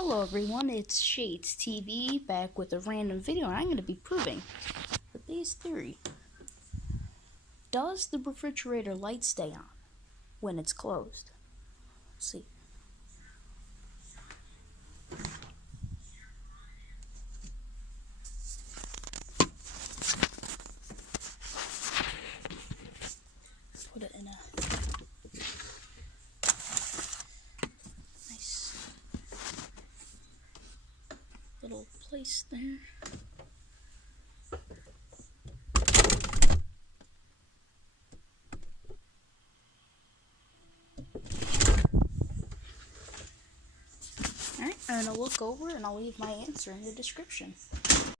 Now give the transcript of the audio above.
Hello everyone, it's Shades TV back with a random video, and I'm going to be proving today's theory. Does the refrigerator light stay on when it's closed? Let's see. Put it in a nice little place there. Alright, I'm going to look over and I'll leave my answer in the description.